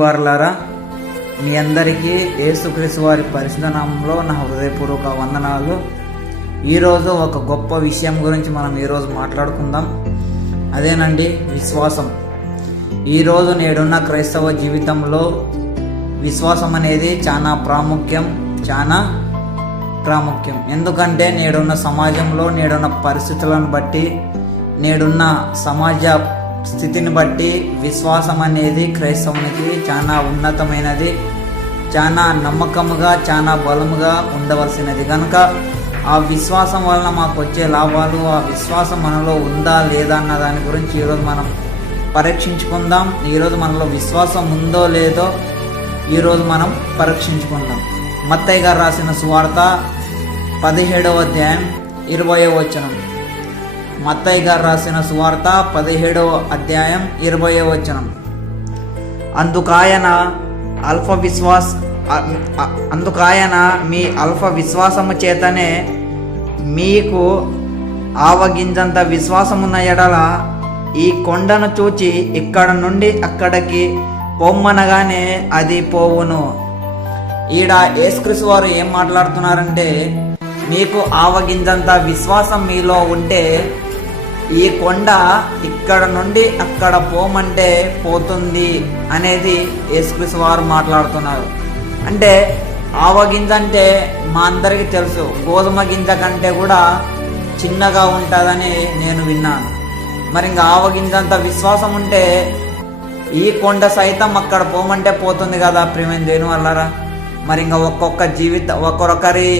Evening వారులారా, మీ అందరికీ యేసుక్రీస్తు వారి పరిశుద్ధ నామంలో నా హృదయపూర్వక వందనాలు. ఈరోజు ఒక గొప్ప విషయం గురించి మనం ఈరోజు మాట్లాడుకుందాం. అదేనండి విశ్వాసం. ఈరోజు నేడున్న క్రైస్తవ జీవితంలో విశ్వాసం అనేది చాలా ప్రాముఖ్యం. ఎందుకంటే నేడున్న సమాజంలో, నేడున్న పరిస్థితులను బట్టి, నేడున్న సమాజ స్థితిని బట్టి విశ్వాసం అనేది క్రైస్తవునికి చాలా ఉన్నతమైనది, చాలా నమ్మకముగా, చాలా బలముగా ఉండవలసినది. కనుక ఆ విశ్వాసం వలన మాకు వచ్చే లాభాలు, ఆ విశ్వాసం మనలో ఉందా లేదా అన్న దాని గురించి ఈరోజు మనం పరీక్షించుకుందాం. ఈరోజు మనలో విశ్వాసం ఉందో లేదో ఈరోజు మనం పరీక్షించుకుందాం. మత్తయి గారు రాసిన సువార్త 17వ అధ్యాయం 20వ వచనం. మత్తయి గారు రాసిన సువార్త 17వ అధ్యాయం 20వ వచనం. అందుకాయన మీ అల్ప విశ్వాసము చేతనే మీకు ఆవగింజంత విశ్వాసమున్న ఎడల ఈ కొండను చూచి ఇక్కడ నుండి అక్కడికి పొమ్మనగానే అది పోవును. ఈడ యేసుక్రీస్తు వారు ఏం మాట్లాడుతున్నారంటే, మీకు ఆవగింజంత విశ్వాసం మీలో ఉంటే ఈ కొండ ఇక్కడ నుండి అక్కడ పోమంటే పోతుంది అనేది యేసుక్రీస్తు వారు మాట్లాడుతున్నారు. అంటే ఆవగింజ అంటే మా అందరికీ తెలుసు, గోధుమ గింజ కంటే కూడా చిన్నగా ఉంటుందని నేను విన్నాను. మరి ఇంకా ఆవగింజంత విశ్వాసం ఉంటే ఈ కొండ సైతం అక్కడ పోమంటే పోతుంది కదా ప్రియమైన దేవుని వల్లరా. మరి ఇంకా ఒక్కొక్కరి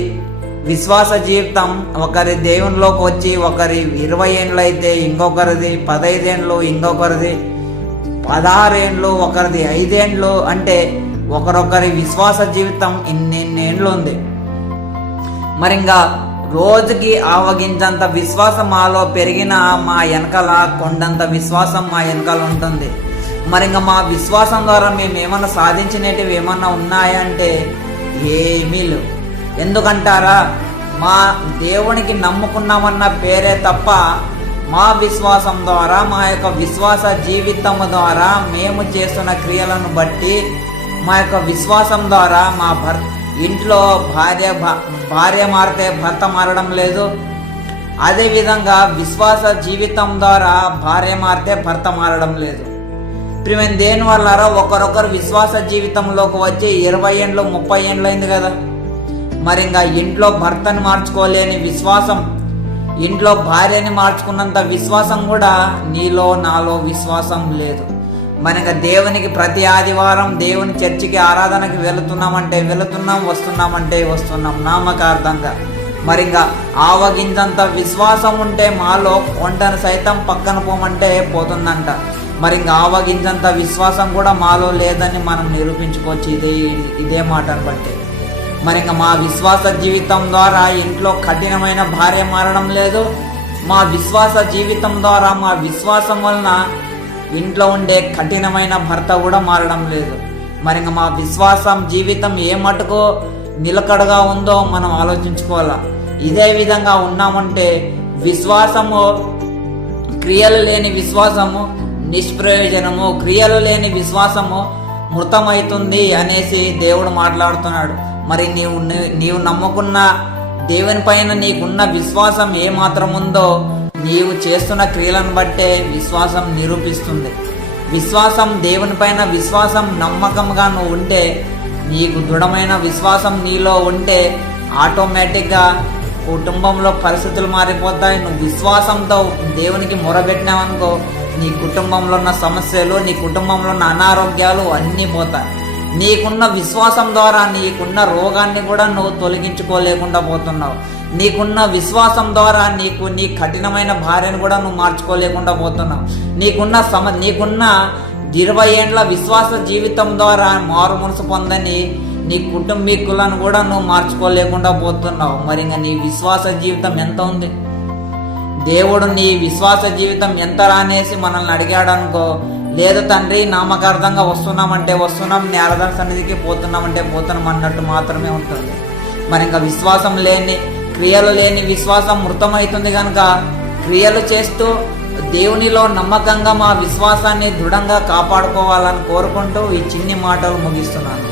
విశ్వాస జీవితం, ఒకరి దేవునిలోకి వచ్చి ఒకరి 20 ఏండ్లు అయితే ఇంకొకరిది 15 ఏండ్లు, ఇంకొకరిది 16 ఏండ్లు, ఒకరిది 5 ఏండ్లు. అంటే ఒకరొకరి విశ్వాస జీవితం ఇన్నేండ్లు ఉంది. మరి ఇంకా రోజుకి ఆవగించంత విశ్వాసం మాలో పెరిగిన మా వెనకాల కొండంత విశ్వాసం మా వెనకాల ఉంటుంది. మరి ఇంకా మా విశ్వాసం ద్వారా మేము ఏమన్నా సాధించినవి ఏమన్నా ఉన్నాయంటే ఏమీ లేవు. ఎందుకంటారా, మా దేవునికి నమ్ముకున్నామన్న పేరే తప్ప మా విశ్వాసం ద్వారా, మా యొక్క విశ్వాస జీవితం ద్వారా, మేము చేస్తున్న క్రియలను బట్టి, మా యొక్క విశ్వాసం ద్వారా మా ఇంట్లో భార్య మారితే భర్త మారడం లేదు. అదేవిధంగా విశ్వాస జీవితం ద్వారా భార్య మారితే భర్త మారడం లేదు. ప్రియమైన దేని వల్ల ఒకరొకరు విశ్వాస జీవితంలోకి వచ్చి 20 ఏండ్లు 30 ఏండ్లు అయింది కదా. మరి ఇంకా ఇంట్లో భర్తను మార్చుకోలేని విశ్వాసం, ఇంట్లో భార్యని మార్చుకున్నంత విశ్వాసం కూడా నీలో నాలో విశ్వాసం లేదు. మరి ఇంకా దేవునికి ప్రతి ఆదివారం దేవుని చర్చికి ఆరాధనకి వెళుతున్నాం, వస్తున్నాం నామకార్థంగా. మరి ఇంకా ఆవగింజంత విశ్వాసం ఉంటే మాలో కొండను సైతం పక్కన పోమంటే పోతుందంట. మరి ఇంకా ఆవగింజంత విశ్వాసం కూడా మాలో లేదని మనం నిరూపించుకోవచ్చు ఇదే మాటను బట్టి. మరి ఇంకా మా విశ్వాస జీవితం ద్వారా ఇంట్లో కఠినమైన భార్య మారడం లేదు. మా విశ్వాస జీవితం ద్వారా, మా విశ్వాసం వలన ఇంట్లో ఉండే కఠినమైన భర్త కూడా మారడం లేదు. మరి ఇంకా మా విశ్వాసం జీవితం ఏ మటుకు నిలకడగా ఉందో మనం ఆలోచించుకోవాలా. ఇదే విధంగా ఉన్నామంటే విశ్వాసము, క్రియలు లేని విశ్వాసము నిష్ప్రయోజనము, క్రియలు లేని విశ్వాసము మృతమవుతుంది అనేసి దేవుడు మాట్లాడుతున్నాడు. మరి నీవు నమ్ముకున్న దేవుని పైన నీకున్న విశ్వాసం ఏ మాత్రం ఉందో నీవు చేస్తున్న క్రియలను బట్టే విశ్వాసం నిరూపిస్తుంది. విశ్వాసం దేవుని పైన విశ్వాసం నమ్మకంగా నువ్వు ఉంటే, నీకు దృఢమైన విశ్వాసం నీలో ఉంటే ఆటోమేటిక్గా కుటుంబంలో పరిస్థితులు మారిపోతాయి. నువ్వు విశ్వాసంతో దేవునికి మొరబెట్టినావనుకో, నీ కుటుంబంలో ఉన్న సమస్యలు, నీ కుటుంబంలో ఉన్న అనారోగ్యాలు అన్నీ పోతాయి. నీకున్న విశ్వాసం ద్వారా నీకున్న రోగాన్ని కూడా నువ్వు తొలగించుకోలేకుండా పోతున్నావు. నీకున్న విశ్వాసం ద్వారా నీ కఠినమైన భార్యను కూడా నువ్వు మార్చుకోలేకుండా పోతున్నావు. నీకున్న 20 ఏండ్ల విశ్వాస జీవితం ద్వారా మారు మనసు పొందని నీ కుటుంబీకులను కూడా నువ్వు మార్చుకోలేకుండా పోతున్నావు. మరి ఇంకా నీ విశ్వాస జీవితం ఎంత ఉంది? దేవుడు నీ విశ్వాస జీవితం ఎంత రానేసి మనల్ని అడిగాడు అనుకో, లేదు తండ్రి నామకార్థంగా వస్తున్నాం, నీ ఆరాధన సన్నిధికి పోతున్నామంటే పోతున్నాం అన్నట్టు మాత్రమే ఉంటుంది. మరి ఇంకా విశ్వాసం లేని, క్రియలు లేని విశ్వాసం మృతమవుతుంది. కనుక క్రియలు చేస్తూ దేవునిలో నమ్మకంగా మా విశ్వాసాన్ని దృఢంగా కాపాడుకోవాలని కోరుకుంటూ ఈ చిన్ని మాటలు ముగిస్తున్నాను.